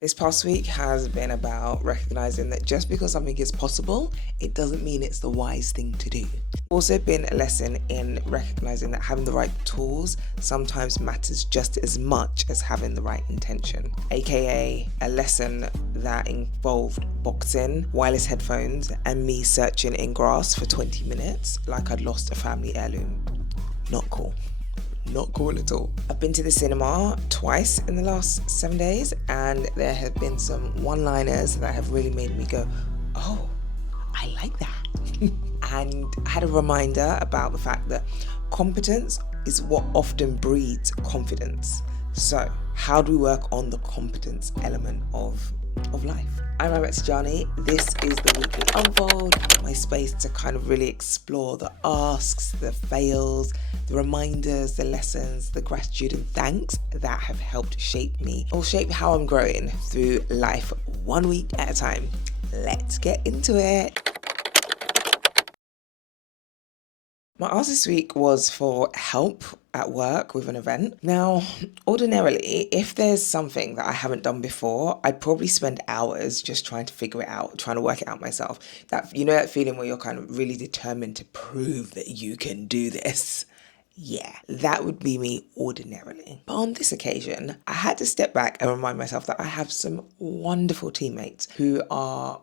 This past week has been about recognizing that just because something is possible, it doesn't mean it's the wise thing to do. Also been a lesson in recognizing that having the right tools sometimes matters just as much as having the right intention. AKA a lesson that involved boxing, wireless headphones, and me searching in grass for 20 minutes like I'd lost a family heirloom. Not cool. Not cool at all. I've been to the cinema twice in the last 7 days, and there have been some one-liners that have really made me go, oh, I like that. And I had a reminder about the fact that competence is what often breeds confidence. So, how do we work on the competence element of life? I'm Alex Johnny. This is the Weekly Unfold, my space to kind of really explore the asks, the fails, the reminders, the lessons, the gratitude and thanks that have helped shape me or shape how I'm growing through life 1 week at a time. Let's get into it. My ask this week was for help at work with an event. Now, ordinarily, if there's something that I haven't done before, I'd probably spend hours just trying to figure it out, trying to work it out myself. That, you know, that feeling where you're kind of really determined to prove that you can do this. Yeah, that would be me ordinarily. But on this occasion, I had to step back and remind myself that I have some wonderful teammates who are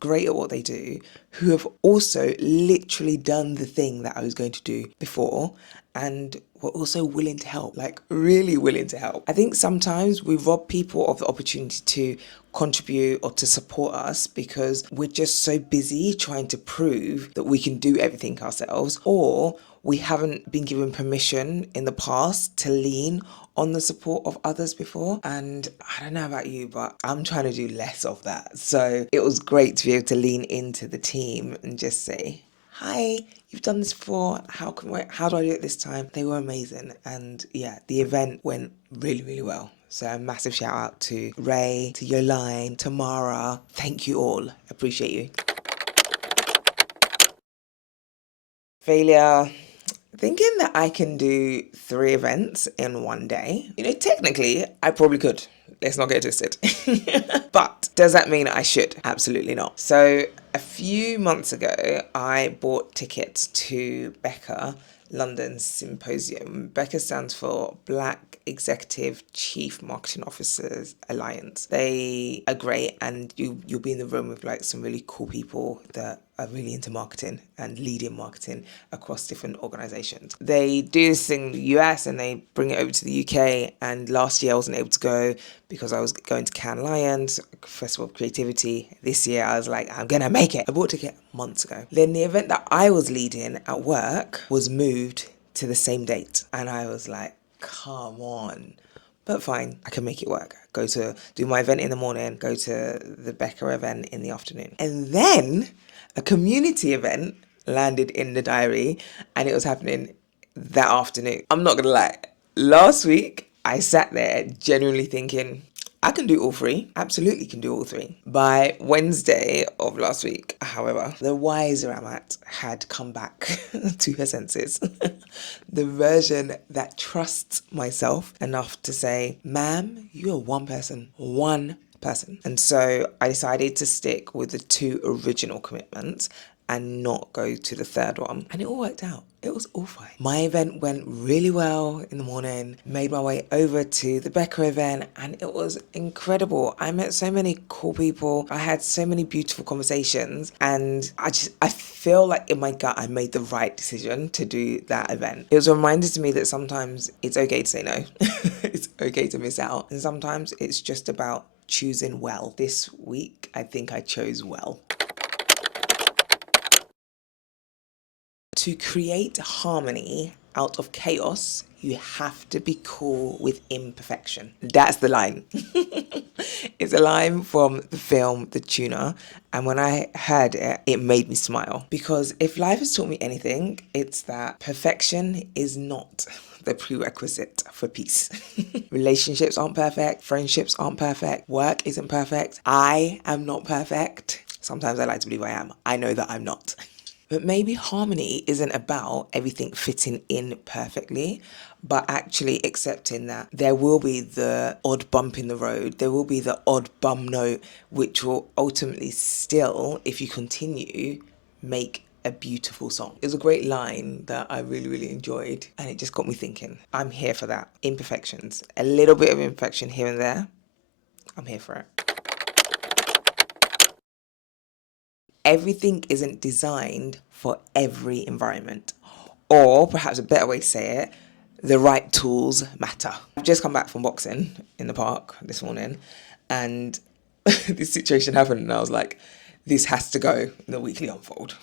great at what they do, who have also literally done the thing that I was going to do before and were also willing to help, like really willing to help. I think sometimes we rob people of the opportunity to contribute or to support us because we're just so busy trying to prove that we can do everything ourselves, or we haven't been given permission in the past to lean on the support of others before. And I don't know about you, but I'm trying to do less of that. So it was great to be able to lean into the team and just say, hi, you've done this before. How do I do it this time? They were amazing. And yeah, the event went really, really well. So a massive shout out to Ray, to Yoline, to Mara. Thank you all. Appreciate you. Failure. Thinking that I can do 3 events in one day. You know, technically, I probably could. Let's not get twisted. But does that mean I should? Absolutely not. So a few months ago, I bought tickets to Becca London Symposium. Becca stands for Black Executive Chief Marketing Officers Alliance. They are great, and you'll be in the room with like some really cool people that are really into marketing and leading marketing across different organizations. They do this thing in the US and they bring it over to the UK. And last year I wasn't able to go because I was going to Cannes Lions, Festival of Creativity. This year I was like, I'm gonna make it. I bought a ticket months ago. Then the event that I was leading at work was moved to the same date. And I was like, come on. But fine, I can make it work. Go to do my event in the morning, go to the Becca event in the afternoon. And then a community event landed in the diary and it was happening that afternoon. I'm not gonna lie. Last week, I sat there genuinely thinking, I can do all 3. Absolutely can do all 3. By Wednesday of last week, however, the wiser Amat had come back to her senses. The version that trusts myself enough to say, ma'am, you are one person. One person. And so I decided to stick with the 2 original commitments and not go to the 3rd one. And it all worked out. It was all fine. My event went really well in the morning, made my way over to the Becca event, and it was incredible. I met so many cool people. I had so many beautiful conversations, and I feel like in my gut I made the right decision to do that event. It was a reminder to me that sometimes it's okay to say no. It's okay to miss out. And sometimes it's just about choosing well. This week, I think I chose well. To create harmony out of chaos, you have to be cool with imperfection. That's the line. It's a line from the film The Tuna, and when I heard it, it made me smile. Because if life has taught me anything, it's that perfection is not the prerequisite for peace. Relationships aren't perfect, friendships aren't perfect, work isn't perfect. I am not perfect. Sometimes I like to believe I am. I know that I'm not. But maybe harmony isn't about everything fitting in perfectly, but actually accepting that there will be the odd bump in the road, there will be the odd bum note, which will ultimately still, if you continue, make a beautiful song. It was a great line that I really, really enjoyed, and it just got me thinking. I'm here for that. Imperfections. A little bit of imperfection here and there. I'm here for it. Everything isn't designed for every environment. Or perhaps a better way to say it, the right tools matter. I've just come back from boxing in the park this morning, and this situation happened, and I was like, this has to go in the weekly unfold.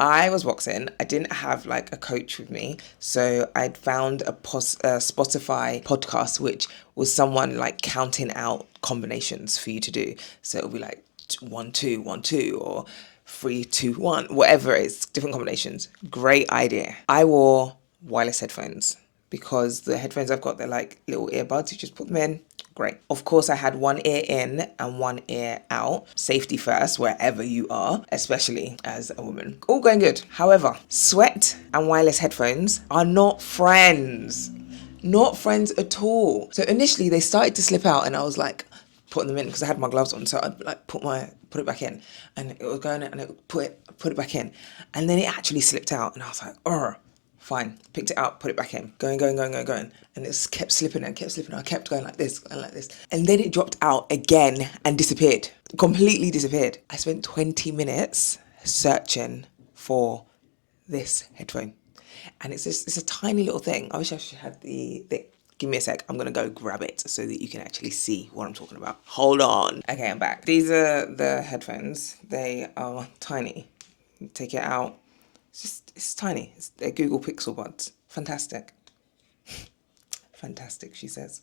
I was boxing. I didn't have like a coach with me, so I'd found a Spotify podcast which was someone like counting out combinations for you to do. So it'll be like 1 2 1 2 or 3 2 1, whatever it is, different combinations. Great idea. I wore wireless headphones because the headphones I've got, they're like little earbuds. You just put them in. Great. Of course, I had one ear in and one ear out. Safety first, wherever you are, especially as a woman. All going good. However, sweat and wireless headphones are not friends. Not friends at all. So initially, they started to slip out, and I was like, putting them in because I had my gloves on, so I'd like put it back in, and it was going, and it would put it back in, and then it actually slipped out, and I was like, oh, fine, picked it up, put it back in, going, and it just kept slipping and kept slipping. I kept going like this and like this, and then it dropped out again and disappeared, completely disappeared. I spent 20 minutes searching for this headphone, and it's a tiny little thing. I wish I should have the thing. Give me a sec. I'm going to go grab it so that you can actually see what I'm talking about. Hold on. Okay, I'm back. These are the headphones. They are tiny. Take it out. It's tiny. They're Google Pixel Buds. Fantastic. Fantastic, she says.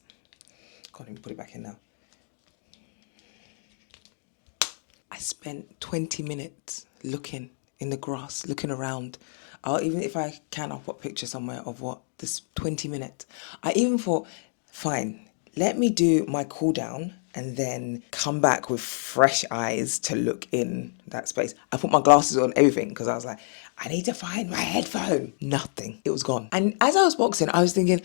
Can't even put it back in now. I spent 20 minutes looking in the grass, looking around. Even if I can, I'll put a picture somewhere of what this 20 minutes. I even thought, fine, let me do my cool down and then come back with fresh eyes to look in that space. I put my glasses on, everything, because I was like, I need to find my headphone. Nothing. It was gone. And as I was boxing, I was thinking,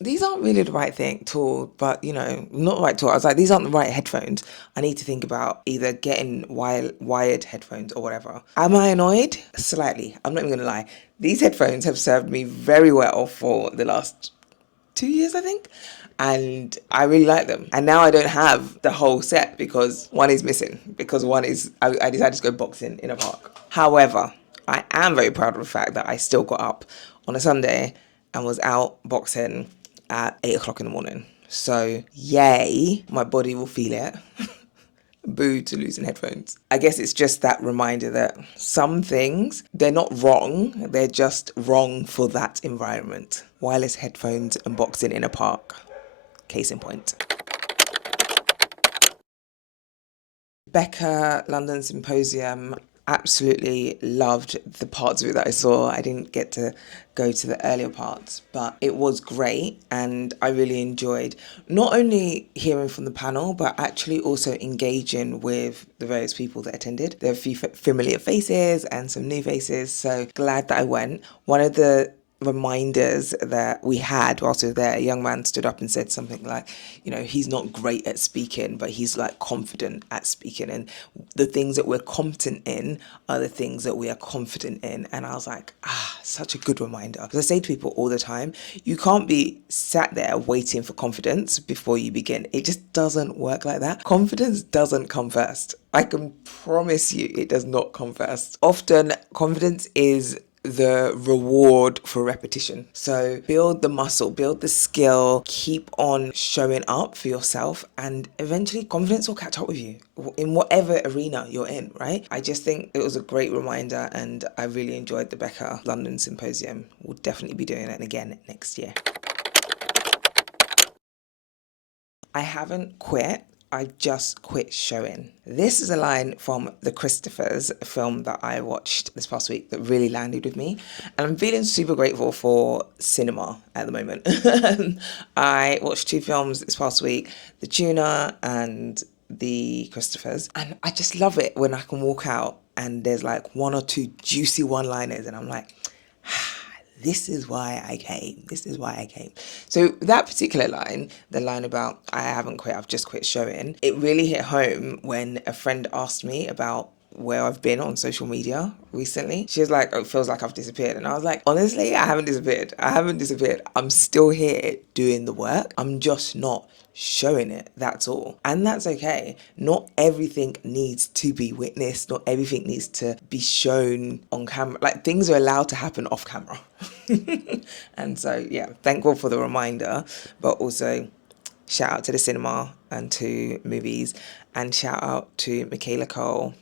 these aren't really the right thing tool, but not the right tool. I was like, these aren't the right headphones. I need to think about either getting wired headphones or whatever. Am I annoyed? Slightly. I'm not even gonna lie. These headphones have served me very well for the last 2 years, I think. And I really like them. And now I don't have the whole set because one is missing. Because I decided to go boxing in a park. However, I am very proud of the fact that I still got up on a Sunday and was out boxing at 8 o'clock in the morning. So, yay, my body will feel it. Boo to losing headphones. I guess it's just that reminder that some things, they're not wrong, they're just wrong for that environment. Wireless headphones and boxing in a park. Case in point. Becca London Symposium, absolutely loved the parts of it that I saw. I didn't get to go to the earlier parts, but it was great, and I really enjoyed not only hearing from the panel, but actually also engaging with the various people that attended. There were a few familiar faces and some new faces, so glad that I went. One of the reminders that we had whilst we were there, a young man stood up and said something like, he's not great at speaking, but he's like confident at speaking, and the things that we're competent in are the things that we are confident in. And I was like, such a good reminder, because I say to people all the time, you can't be sat there waiting for confidence before you begin. It just doesn't work like that. Confidence doesn't come first. I can promise you it does not come first. Often confidence is the reward for repetition. So build the muscle, build the skill, keep on showing up for yourself, and eventually confidence will catch up with you in whatever arena you're in, right? I just think it was a great reminder, and I really enjoyed the Becca London Symposium. We'll definitely be doing it again next year. I haven't quit. I just quit showing. This is a line from The Christophers, a film that I watched this past week that really landed with me. And I'm feeling super grateful for cinema at the moment. I watched 2 films this past week, The Tuna and the Christophers, and I just love it when I can walk out and there's like one or two juicy one-liners and I'm like, this is why I came. This is why I came. So that particular line, the line about I haven't quit, I've just quit showing, it really hit home when a friend asked me about where I've been on social media recently. She was like, oh, it feels like I've disappeared. And I was like, honestly, I haven't disappeared. I haven't disappeared. I'm still here doing the work. I'm just not showing it, that's all. And that's okay. Not everything needs to be witnessed. Not everything needs to be shown on camera. Like, things are allowed to happen off camera. And so, yeah, thankful for the reminder, but also shout out to the cinema and to movies, and shout out to Michaela Cole.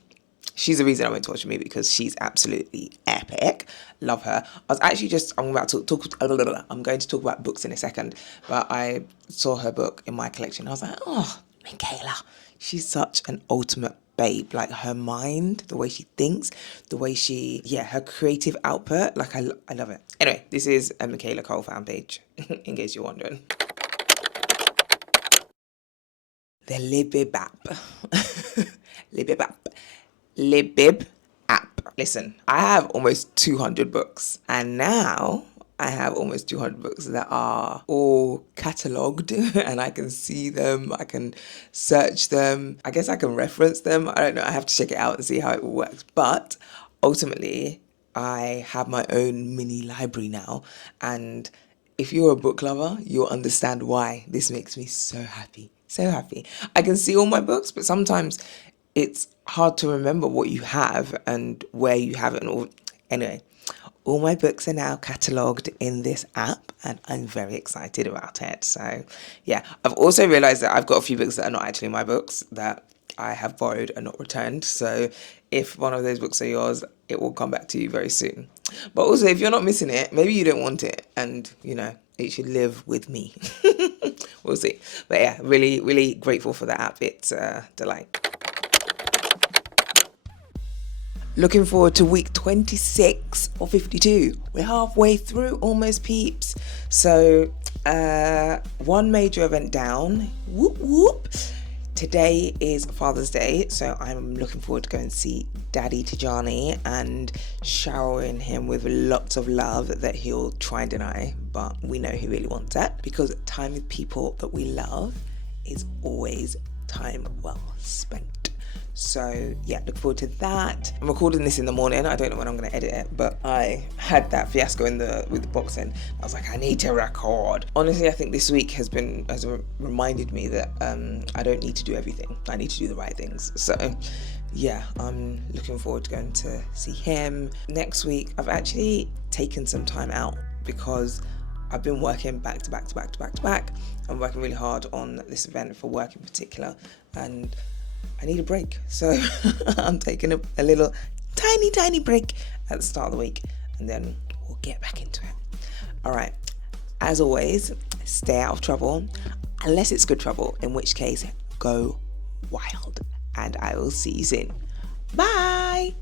She's the reason I went to watch a movie, because she's absolutely epic. Love her. I was actually I'm going to talk about books in a second, but I saw her book in my collection. I was like, oh, Michaela, she's such an ultimate babe. Like, her mind, the way she thinks, the way her creative output, like, I love it. Anyway, this is a Michaela Cole fan page, in case you're wondering. The Libib app. Libib app. Libib app. Listen, I have almost 200 books, and now I have almost 200 books that are all catalogued and I can see them, I can search them, I guess I can reference them. I don't know, I have to check it out and see how it works. But ultimately, I have my own mini library now, and if you're a book lover, you'll understand why this makes me so happy. So happy. I can see all my books, but sometimes it's hard to remember what you have and where you have it and all. Anyway, all my books are now catalogued in this app, and I'm very excited about it. So yeah, I've also realized that I've got a few books that are not actually my books that I have borrowed and not returned. So if one of those books are yours, it will come back to you very soon. But also, if you're not missing it, maybe you don't want it, and it should live with me. We'll see. But yeah, really, really grateful for the app. It's a delight. Looking forward to week 26 or 52. We're halfway through, almost, peeps. So, one major event down. Whoop, whoop. Today is Father's Day, so I'm looking forward to going and see Daddy Tijani and showering him with lots of love that he'll try and deny, but we know he really wants that, because time with people that we love is always time well spent. So yeah, look forward to that. I'm recording this in the morning. I don't know when I'm going to edit it, but I had that fiasco with the boxing. I was like, I need to record. Honestly, I think this week has reminded me that I don't need to do everything. I need to do the right things. So yeah, I'm looking forward to going to see him. Next week, I've actually taken some time out because I've been working back to back to back to back to back. I'm working really hard on this event for work in particular, and I need a break. So I'm taking a little tiny break at the start of the week, and then we'll get back into it. All right. As always, stay out of trouble, unless it's good trouble, in which case, go wild. And I will see you soon. Bye.